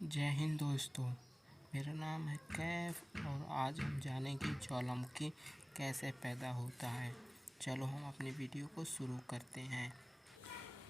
जय हिंद दोस्तों। मेरा नाम है कैफ और आज हम जानेंगे ज्वालामुखी कैसे पैदा होता है। चलो हम अपनी वीडियो को शुरू करते हैं।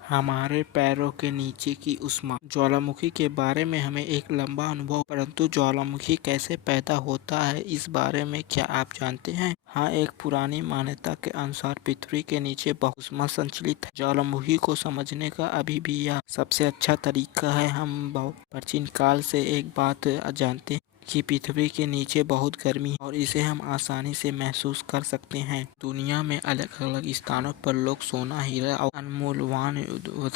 हमारे पैरों के नीचे की ऊष्मा। ज्वालामुखी के बारे में हमें एक लंबा अनुभव, परंतु ज्वालामुखी कैसे पैदा होता है इस बारे में क्या आप जानते हैं? हाँ, एक पुरानी मान्यता के अनुसार पृथ्वी के नीचे बहुत ऊष्मा संचलित है। ज्वालामुखी को समझने का अभी भी यह सबसे अच्छा तरीका है। हम बहुत प्राचीन काल से एक बात जानते हैं कि पृथ्वी के नीचे बहुत गर्मी है और इसे हम आसानी से महसूस कर सकते हैं। दुनिया में अलग अलग स्थानों पर लोग सोना, हीरा और अनमूल्यवान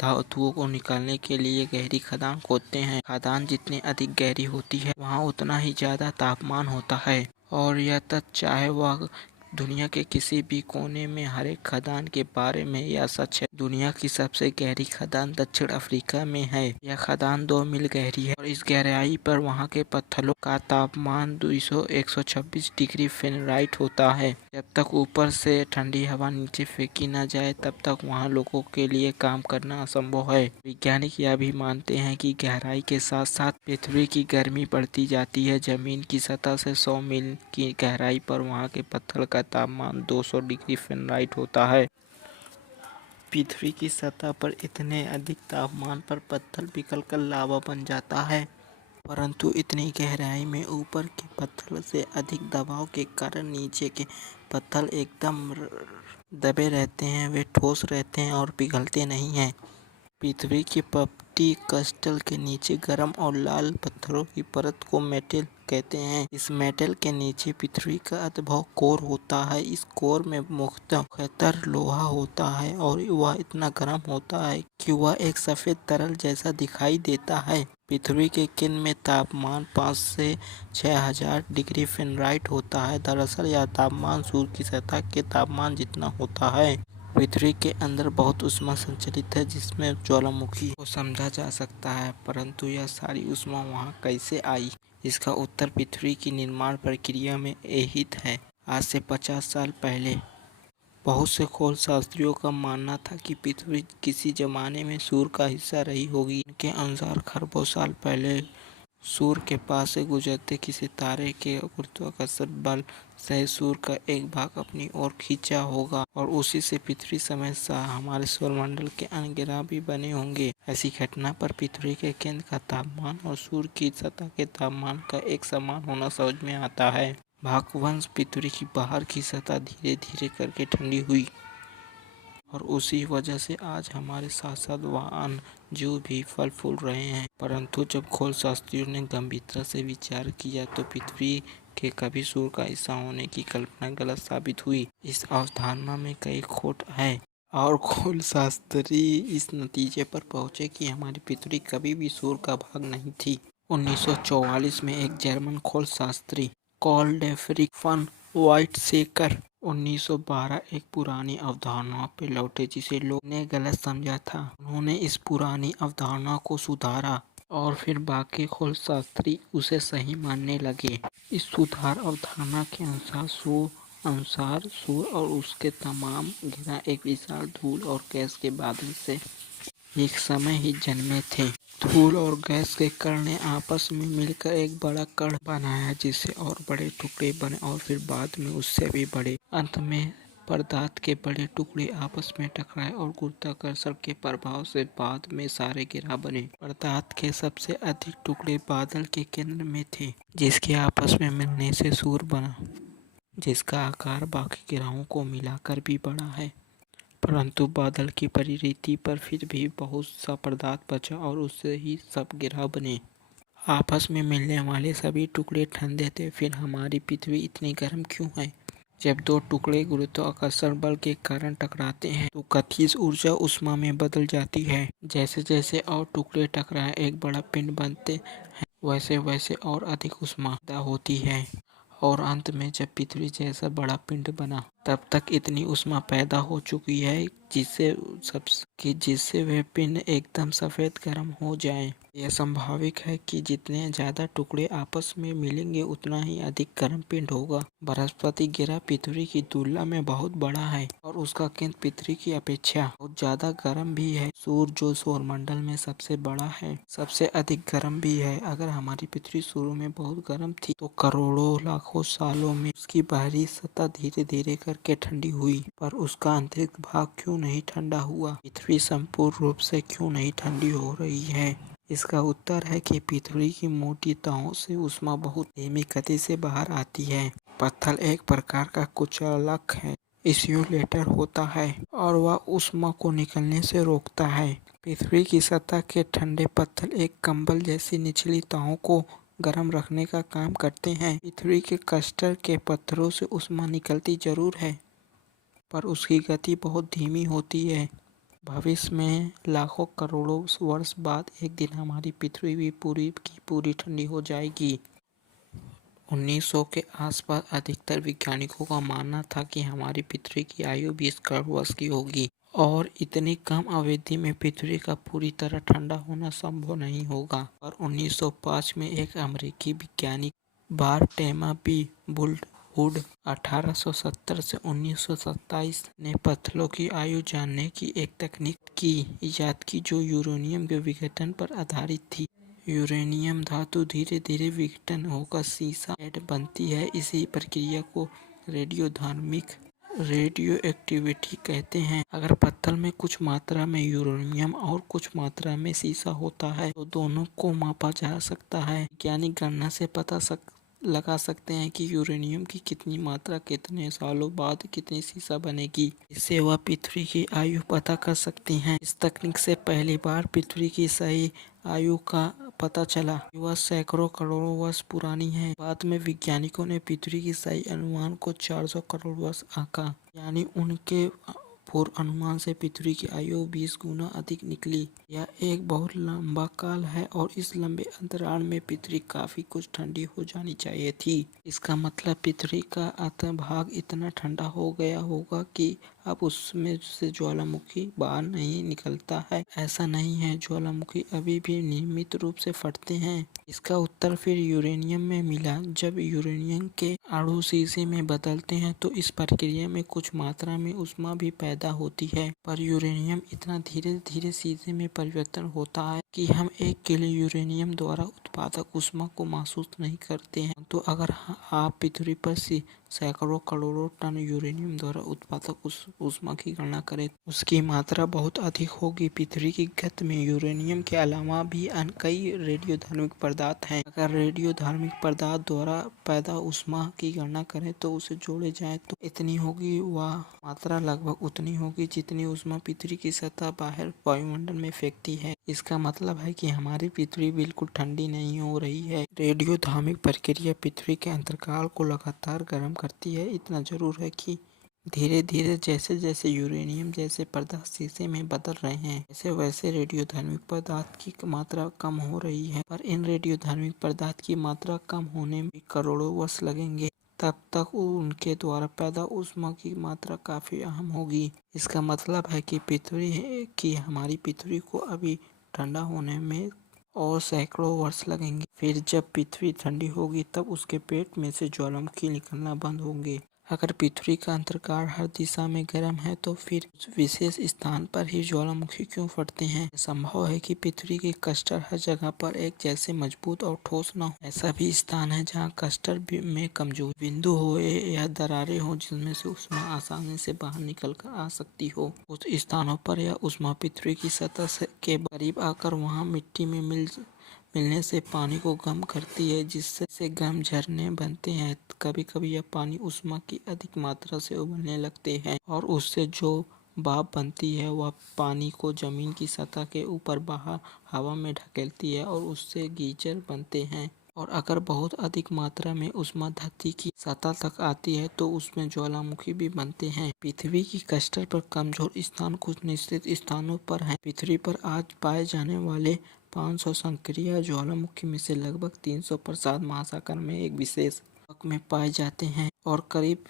धातुओं को निकालने के लिए गहरी खदान खोदते हैं। खदान जितनी अधिक गहरी होती है वहाँ उतना ही ज्यादा तापमान होता है और यह तथ्य चाहे वह दुनिया के किसी भी कोने में हर एक खदान के बारे में यह सच है। दुनिया की सबसे गहरी खदान दक्षिण अफ्रीका में है। यह खदान 2 मील गहरी है और इस गहराई पर वहाँ के पत्थरों का तापमान 126 डिग्री फ़ारेनहाइट होता है। जब तक ऊपर से ठंडी हवा नीचे फेंकी न जाए तब तक वहाँ लोगों के लिए काम करना असंभव है। वैज्ञानिक यह भी मानते हैं कि गहराई के साथ साथ पृथ्वी की गर्मी बढ़ती जाती है। जमीन की सतह से 100 मील की गहराई पर वहाँ के पत्थर का तापमान 200 डिग्री फ़ारेनहाइट होता है। पृथ्वी की सतह पर इतने अधिक तापमान पर पत्थर पिघलकर लावा बन जाता है, परंतु इतनी गहराई में ऊपर के पत्थर से अधिक दबाव के कारण नीचे के पत्थर एकदम दबे रहते हैं। वे ठोस रहते हैं और पिघलते नहीं हैं। पृथ्वी की पपटी क्रिस्टल के नीचे गर्म और लाल पत्थरों की परत को मेटल कहते हैं। इस मेटल के नीचे पृथ्वी का अनुभव कोर होता है। इस कोर में मुख्यतः लोहा होता है और वह इतना गर्म होता है कि वह एक सफेद तरल जैसा दिखाई देता है। पृथ्वी के केंद्र में तापमान 5 से 6000 डिग्री फ़ारेनहाइट होता है। दरअसल यह तापमान सूर्य की सतह के तापमान जितना होता है। पृथ्वी के अंदर बहुत ऊष्मा संचलित है जिसमें ज्वालामुखी को समझा जा सकता है, परंतु यह सारी ऊष्मा वहाँ कैसे आई? इसका उत्तर पृथ्वी की निर्माण प्रक्रिया में निहित है। आज से 50 साल पहले बहुत से खगोलशास्त्रियों का मानना था कि पृथ्वी किसी जमाने में सूर्य का हिस्सा रही होगी। इनके अनुसार खरबों साल पहले सूर्य के पास से गुजरते किसी तारे के गुरुत्वाकर्षण बल से सूर्य का एक भाग अपनी ओर खींचा होगा और उसी से पृथ्वी समेत हमारे सौरमंडल के अन्य ग्रह भी बने होंगे। ऐसी घटना पर पृथ्वी के केंद्र का तापमान और सूर्य की सतह के तापमान का एक समान होना समझ में आता है। भागवंश पृथ्वी की बाहर की सतह धीरे धीरे करके ठंडी हुई और उसी वजह से आज हमारे साथ साथ वाहन जीव भी फल फूल रहे हैं। परंतु जब खगोलशास्त्रियों ने गंभीरता से विचार किया तो पृथ्वी के कभी सूर्य का हिस्सा होने की कल्पना गलत साबित हुई। इस अवधारणा में कई खोट है और खगोलशास्त्री इस नतीजे पर पहुंचे कि हमारी पृथ्वी कभी भी सूर्य का भाग नहीं थी। 1944 में एक जर्मन खगोलशास्त्री कार्ल फ्रेडरिक फन वाइटसेकर 1912 एक पुरानी अवधारणा पे लौटे जिसे लोगों ने गलत समझा था। उन्होंने इस पुरानी अवधारणा को सुधारा और फिर बाकी खगोलशास्त्री उसे सही मानने लगे। इस सुधार अवधारणा के अनुसार सूर्य और उसके तमाम ग्रह एक विशाल धूल और गैस के बादल से एक समय ही जन्मे थे। धूल और गैस के कण ने आपस में मिलकर एक बड़ा कण बनाया जिससे और बड़े टुकड़े बने और फिर बाद में उससे भी बड़े। अंत में पदार्थ के बड़े टुकड़े आपस में टकराए और गुरुत्वाकर्षण के प्रभाव से बाद में सारे ग्रह बने। पदार्थ के सबसे अधिक टुकड़े बादल के केंद्र में थे जिसके आपस में मिलने से सूर्य बना, जिसका आकार बाकी ग्रहों को मिलाकर भी बड़ा है। परंतु बादल की परिधि पर फिर भी बहुत सा पदार्थ बचा और उससे ही सब ग्रह बने। आपस में मिलने वाले सभी टुकड़े ठंडे थे। फिर हमारी पृथ्वी इतनी गर्म क्यों है? जब 2 टुकड़े गुरुत्वाकर्षण बल के कारण टकराते हैं तो गतिज ऊर्जा ऊष्मा में बदल जाती है। जैसे जैसे और टुकड़े टकराए एक बड़ा पिंड बनते हैं वैसे वैसे और अधिक ऊष्मा पैदा होती है और अंत में जब पृथ्वी जैसा बड़ा पिंड बना तब तक इतनी ऊष्मा पैदा हो चुकी है जिससे वह पिंड एकदम सफेद गर्म हो जाए। यह स्वाभाविक है कि जितने ज्यादा टुकड़े आपस में मिलेंगे उतना ही अधिक गर्म पिंड होगा। बृहस्पति ग्रह पृथ्वी की तुलना में बहुत बड़ा है और उसका केंद्र पृथ्वी की अपेक्षा बहुत ज्यादा गर्म भी है। सूर्य जो सौरमंडल में सबसे बड़ा है, सबसे अधिक गर्म भी है। अगर हमारी पृथ्वी शुरू में बहुत गर्म थी तो करोड़ों लाखों सालों में उसकी बाहरी सतह धीरे धीरे करके ठंडी हुई, पर उसका आंतरिक भाग क्यों नहीं ठंडा हुआ? पृथ्वी संपूर्ण रूप से क्यों नहीं ठंडी हो रही है? इसका उत्तर है कि पृथ्वी की मोटी तहों से ऊष्मा बहुत धीमी गति से बाहर आती है। पत्थर एक प्रकार का कुचालक है, इंसुलेटर होता है और वह ऊष्मा को निकलने से रोकता है। पृथ्वी की सतह के ठंडे पत्थर एक कंबल जैसी निचली तहों को गर्म रखने का काम करते हैं। पृथ्वी के क्रस्टर के पत्थरों से ऊष्मा निकलती जरूर है, पर उसकी गति बहुत धीमी होती है। भविष्य में लाखों करोड़ों वर्ष बाद एक दिन हमारी पृथ्वी भी पूरी की पूरी ठंडी हो जाएगी। 1900 के आसपास अधिकतर वैज्ञानिकों का मानना था कि हमारी पृथ्वी की आयु 20 करोड़ वर्ष की होगी और इतनी कम अवधि में पृथ्वी का पूरी तरह ठंडा होना संभव नहीं होगा। पर 1905 में एक अमेरिकी वैज्ञानिक बारटेमा बी वुड 1870 से 1927 ने पत्थरों की आयु जानने की एक तकनीक की इजाद की जो यूरेनियम के विघटन पर आधारित थी। यूरेनियम धातु धीरे धीरे विघटन होकर सीसा लेड बनती है। इसी प्रक्रिया को रेडियो एक्टिविटी कहते हैं। अगर पत्थर में कुछ मात्रा में यूरेनियम और कुछ मात्रा में सीसा होता है तो दोनों को मापा जा सकता है। वैज्ञानिक गणना से पता लगा सकते हैं कि यूरेनियम की कितनी मात्रा कितने सालों बाद कितनी सीसा बनेगी। इससे वह पृथ्वी की आयु पता कर सकते हैं। इस तकनीक से पहली बार पृथ्वी की सही आयु का पता चला। वह सैकड़ों करोड़ों वर्ष पुरानी है। बाद में वैज्ञानिकों ने पृथ्वी की सही अनुमान को 400 करोड़ वर्ष आंका, यानी उनके पूर्व अनुमान से पृथ्वी की आयु 20 गुना अधिक निकली। यह एक बहुत लंबा काल है और इस लंबे अंतराल में पृथ्वी काफी कुछ ठंडी हो जानी चाहिए थी। इसका मतलब पृथ्वी का अंतर्भाग इतना ठंडा हो गया होगा कि अब उसमें से ज्वालामुखी बाहर नहीं निकलता है। ऐसा नहीं है, ज्वालामुखी अभी भी नियमित रूप से फटते हैं। इसका उत्तर फिर यूरेनियम में मिला। जब यूरेनियम के अणु सीसे में बदलते हैं तो इस प्रक्रिया में कुछ मात्रा में ऊष्मा भी पैदा होती है, पर यूरेनियम इतना धीरे धीरे सीसे में परिवर्तन होता है कि हम 1 किलो यूरेनियम द्वारा उत्पादक ऊष्मा को महसूस नहीं करते हैं। तो अगर आप पृथ्वी पर सैकड़ों करोड़ों टन यूरेनियम द्वारा उत्पादक ऊष्मा की गणना करें, उसकी मात्रा बहुत अधिक होगी। पृथ्वी की गति में यूरेनियम के अलावा भी अन्य कई रेडियोधर्मिक पदार्थ हैं। अगर रेडियोधर्मिक पदार्थ द्वारा पैदा ऊष्मा की गणना करें तो उसे जोड़े जाए तो इतनी होगी, वह मात्रा लगभग उतनी होगी जितनी ऊष्मा पृथ्वी की सतह बाहर वायुमंडल में फेंकती है। इसका मतलब है कि हमारी पृथ्वी बिल्कुल ठंडी नहीं हो रही है। रेडियोधर्मिक प्रक्रिया पृथ्वी के अंतराल को लगातार गर्म करती है। इतना जरूर है कि धीरे धीरे जैसे जैसे यूरेनियम जैसे पदार्थ सीसे में बदल रहे हैं, वैसे वैसे रेडियोधर्मिक पदार्थ की मात्रा कम हो रही है। पर इन रेडियोधर्मिक पदार्थ की मात्रा कम होने में करोड़ों वर्ष लगेंगे। तब तक उनके द्वारा पैदा ऊष्मा की मात्रा काफी अहम होगी। इसका मतलब है कि हमारी पृथ्वी को अभी ठंडा होने में और सैकड़ों वर्ष लगेंगे। फिर जब पृथ्वी ठंडी होगी तब उसके पेट में से ज्वालामुखी निकलना बंद होंगे। अगर पृथ्वी का अंतराल हर दिशा में गर्म है तो फिर उस विशेष स्थान पर ही ज्वालामुखी क्यों फटते हैं? संभव है कि पृथ्वी के क्रस्टर हर जगह पर एक जैसे मजबूत और ठोस न हो। ऐसा भी स्थान है जहाँ क्रस्टर में कमजोर बिंदु हो या दरारें हो जिनमें से ऊष्मा आसानी से बाहर निकल कर आ सकती हो। उस स्थानों पर यह ऊष्मा पृथ्वी की सतह के करीब आकर वहाँ मिट्टी में मिलने से पानी को गर्म करती है, जिससे गर्म झरने बनते हैं। कभी कभी यह पानी ऊष्मा की अधिक मात्रा से उबलने लगते हैं और उससे जो भाप बनती है वह पानी को जमीन की सतह के ऊपर बाहर हवा में धकेलती है और उससे गीजर बनते हैं। और अगर बहुत अधिक मात्रा में ऊष्मा धरती की सतह तक आती है तो उसमें ज्वालामुखी भी बनते हैं। पृथ्वी की क्रस्टर पर कमजोर स्थान कुछ निश्चित स्थानों पर हैं। पृथ्वी पर आज पाए जाने वाले 500 सक्रिय ज्वालामुखी में से लगभग 300 प्रशांत महासागर में एक विशेष भाग में पाए जाते हैं और करीब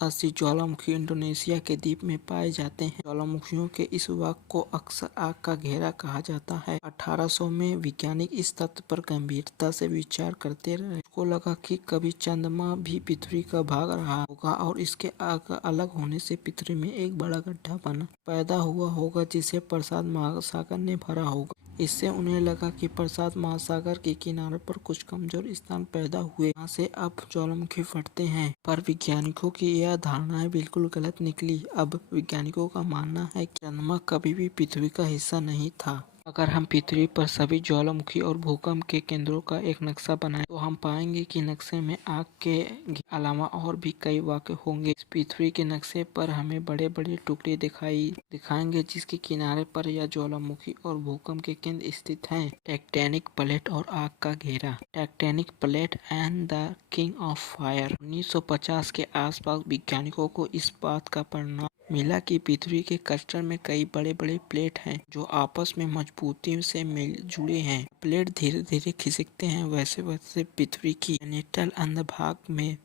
80 ज्वालामुखी इंडोनेशिया के द्वीप में पाए जाते हैं। ज्वालामुखियों के इस वर्ग को अक्सर आग का घेरा कहा जाता है। 1800 में वैज्ञानिक इस तथ्य पर गंभीरता से विचार करते रहे। उसको लगा कि कभी चंद्रमा भी पृथ्वी का भाग रहा होगा और इसके आग अलग होने से पृथ्वी में एक बड़ा गड्ढा पैदा हुआ होगा जिसे प्रशांत महासागर ने भरा होगा। इससे उन्हें लगा कि प्रशांत महासागर के किनारे पर कुछ कमजोर स्थान पैदा हुए, यहाँ से अब ज्वालामुखी फटते हैं। पर वैज्ञानिकों की यह धारणाएं बिल्कुल गलत निकली। अब वैज्ञानिकों का मानना है कि चंद्रमा कभी भी पृथ्वी का हिस्सा नहीं था। अगर हम पृथ्वी पर सभी ज्वालामुखी और भूकंप के केंद्रों का एक नक्शा बनाएं तो हम पाएंगे कि नक्शे में आग के अलावा और भी कई वाक्य होंगे। इस पृथ्वी के नक्शे पर हमें बड़े बड़े टुकड़े दिखाएंगे जिसके किनारे पर यह ज्वालामुखी और भूकंप के केंद्र स्थित हैं। टेक्टोनिक प्लेट और आग का घेरा। Tectonic plate and the king of fire. 1950 के आसपास वैज्ञानिकों को इस बात का परिणाम मिला कि पृथ्वी के क्रस्टर में कई बड़े बड़े प्लेट हैं जो आपस में मजबूती से मिल जुड़े हैं। प्लेट धीरे धीरे खिसकते हैं, वैसे वैसे पृथ्वी की मैंटल अंतभाग में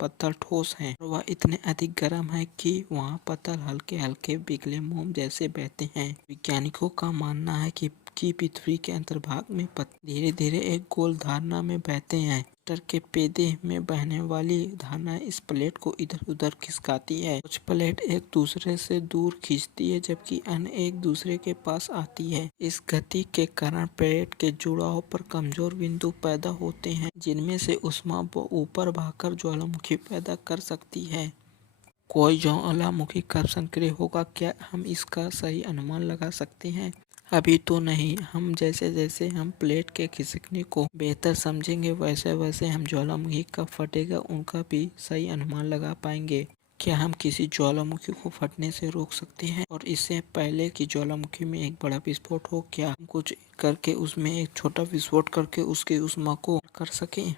पत्थर ठोस हैं और वह इतने अधिक गर्म है कि वहाँ पत्थर हल्के हल्के पिघले मोम जैसे बहते हैं। वैज्ञानिकों का मानना है कि पृथ्वी के अंतर्भाग में पत्थर धीरे धीरे एक गोल धारणा में बहते हैं। के पेदे में बहने वाली धारणा इस प्लेट को इधर उधर खिसकाती है। कुछ प्लेट एक दूसरे से दूर खींचती है जबकि अन्य एक दूसरे के पास आती है। इस गति के कारण प्लेट के जुड़ाव पर कमजोर बिंदु पैदा होते हैं जिनमें से ऊष्मा ऊपर भागकर ज्वालामुखी पैदा कर सकती है। कोई ज्वालामुखी कब सक्रिय होगा, क्या हम इसका सही अनुमान लगा सकते हैं? अभी तो नहीं। हम जैसे जैसे हम प्लेट के खिसकने को बेहतर समझेंगे वैसे वैसे हम ज्वालामुखी कब फटेगा उनका भी सही अनुमान लगा पाएंगे। क्या हम किसी ज्वालामुखी को फटने से रोक सकते हैं और इससे पहले कि ज्वालामुखी में एक बड़ा विस्फोट हो, क्या हम कुछ करके उसमें एक छोटा विस्फोट करके उसके ऊष्मा को कर सकें?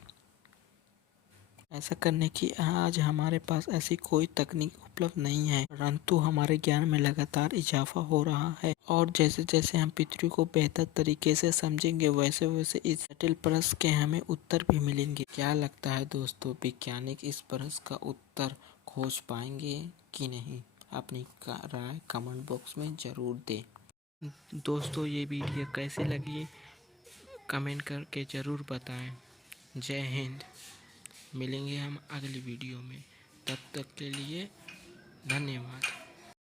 ऐसा करने की आज हमारे पास ऐसी कोई तकनीक उपलब्ध नहीं है, परंतु हमारे ज्ञान में लगातार इजाफा हो रहा है और जैसे जैसे हम पृथ्वी को बेहतर तरीके से समझेंगे वैसे वैसे इस जटिल प्रश्न के हमें उत्तर भी मिलेंगे। क्या लगता है दोस्तों, वैज्ञानिक इस प्रश्न का उत्तर खोज पाएंगे कि नहीं? अपनी राय कमेंट बॉक्स में जरूर दें। दोस्तों ये वीडियो कैसे लगी कमेंट करके जरूर बताएं। जय हिंद। मिलेंगे हम अगली वीडियो में, तब तक के लिए धन्यवाद।